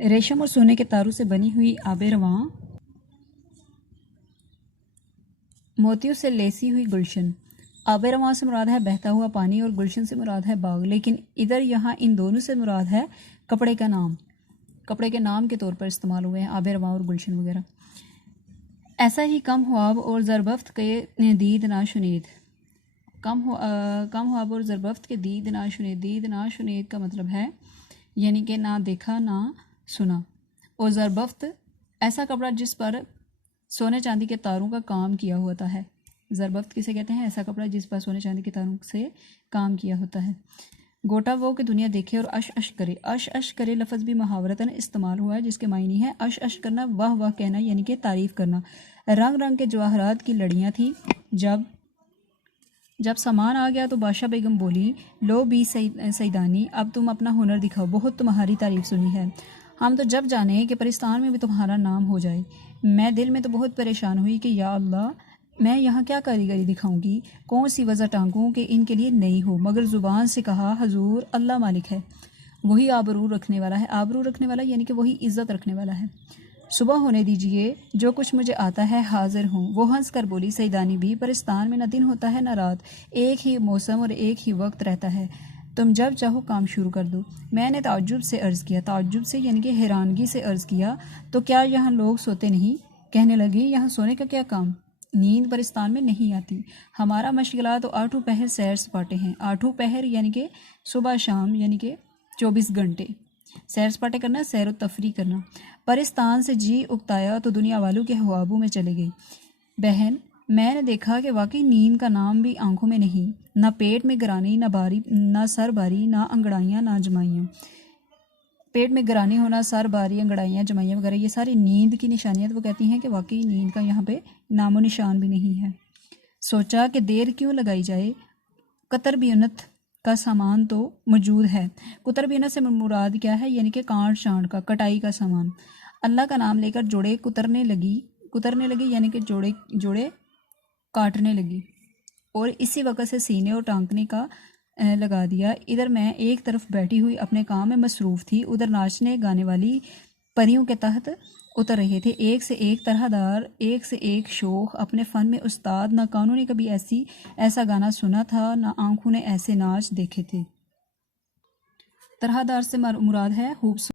ریشم اور سونے کے تاروں سے بنی ہوئی آب رواں، موتیوں سے لیسی ہوئی گلشن۔ آب رواں سے مراد ہے بہتا ہوا پانی اور گلشن سے مراد ہے باغ، لیکن ادھر یہاں ان دونوں سے مراد ہے کپڑے کا نام، کپڑے کے نام کے طور پر استعمال ہوئے ہیں آب رواں اور گلشن وغیرہ۔ ایسا ہی کم خواب اور زربفت کے دید ناشنید، کم خواب اور زربفت کے دید ناشنید کا مطلب ہے یعنی کہ نہ دیکھا نہ سنا، اور زربفت ایسا کپڑا جس پر سونے چاندی کے تاروں کا کام کیا ہوتا ہے۔ زربفت کسے کہتے ہیں؟ ایسا کپڑا جس پر سونے چاندی کے تاروں سے کام کیا ہوتا ہے۔ گوٹا وہ کہ دنیا دیکھے اور اش اش کرے۔ اش اش کرے لفظ بھی محاورتاً استعمال ہوا ہے، جس کے معنی ہے اش اش کرنا، واہ واہ کہنا، یعنی کہ تعریف کرنا۔ رنگ رنگ کے جواہرات کی لڑیاں تھیں۔ جب سامان آ گیا تو بادشاہ بیگم بولی، لو بھی سیدانی، اب تم اپنا ہنر دکھاؤ، بہت تمہاری تعریف سنی ہے، ہم تو جب جانیں کہ پرستان میں بھی تمہارا نام ہو جائے۔ میں دل میں تو بہت پریشان ہوئی کہ یا اللہ، میں یہاں کیا کاریگری دکھاؤں گی، کون سی وضع ٹانکوں کہ ان کے لیے نئی ہو، مگر زبان سے کہا حضور اللہ مالک ہے، وہی آبرو رکھنے والا ہے۔ آبرو رکھنے والا یعنی کہ وہی عزت رکھنے والا ہے۔ صبح ہونے دیجئے، جو کچھ مجھے آتا ہے حاضر ہوں۔ وہ ہنس کر بولی، سیدانی بھی، پرستان میں نہ دن ہوتا ہے نہ رات، ایک ہی موسم اور ایک ہی وقت رہتا ہے، تم جب چاہو کام شروع کر دو۔ میں نے تعجب سے عرض کیا، تعجب سے یعنی کہ حیرانگی سے عرض کیا، تو کیا یہاں لوگ سوتے نہیں؟ کہنے لگی، یہاں سونے کا کیا کام، نیند پرستان میں نہیں آتی، ہمارا مشغلہ تو آٹھوں پہر سیر سپاٹے ہیں۔ آٹھوں پہر یعنی کہ صبح شام، یعنی کہ 24 گھنٹے سیر سپاٹے کرنا، سیر و تفریح کرنا۔ پرستان سے جی اکتایا تو دنیا والوں کے خوابوں میں چلے گئی۔ بہن، میں نے دیکھا کہ واقعی نیند کا نام بھی آنکھوں میں نہیں، نہ پیٹ میں گرانی، نہ سر باری، نہ انگڑائیاں نہ جمائیاں۔ پیٹ میں گرانی ہونا، سر باری، انگڑائیاں جمائیاں وغیرہ یہ ساری نیند کی نشانیت، وہ کہتی ہیں کہ واقعی نیند کا یہاں پہ نام و نشان بھی نہیں ہے۔ سوچا کہ دیر کیوں لگائی جائے، قطر بیونت کا سامان تو موجود ہے۔ قطر بیونت سے مراد کیا ہے؟ یعنی کہ کانٹ شانٹ کا، کٹائی کا سامان۔ اللہ کا نام لے کر جوڑے کترنے لگی یعنی کہ جوڑے کاٹنے لگی، اور اسی وقت سے سینے اور ٹانکنے کا لگا دیا۔ ادھر میں ایک طرف بیٹھی ہوئی اپنے کام میں مصروف تھی، ادھر ناچنے گانے والی پریوں کے تحت اتر رہے تھے، ایک سے ایک طرح دار، ایک سے ایک شوخ، اپنے فن میں استاد۔ نہ کانوں نے کبھی ایسا گانا سنا تھا، نہ آنکھوں نے ایسے ناچ دیکھے تھے۔ طرح دار سے مراد ہے خوبصورت۔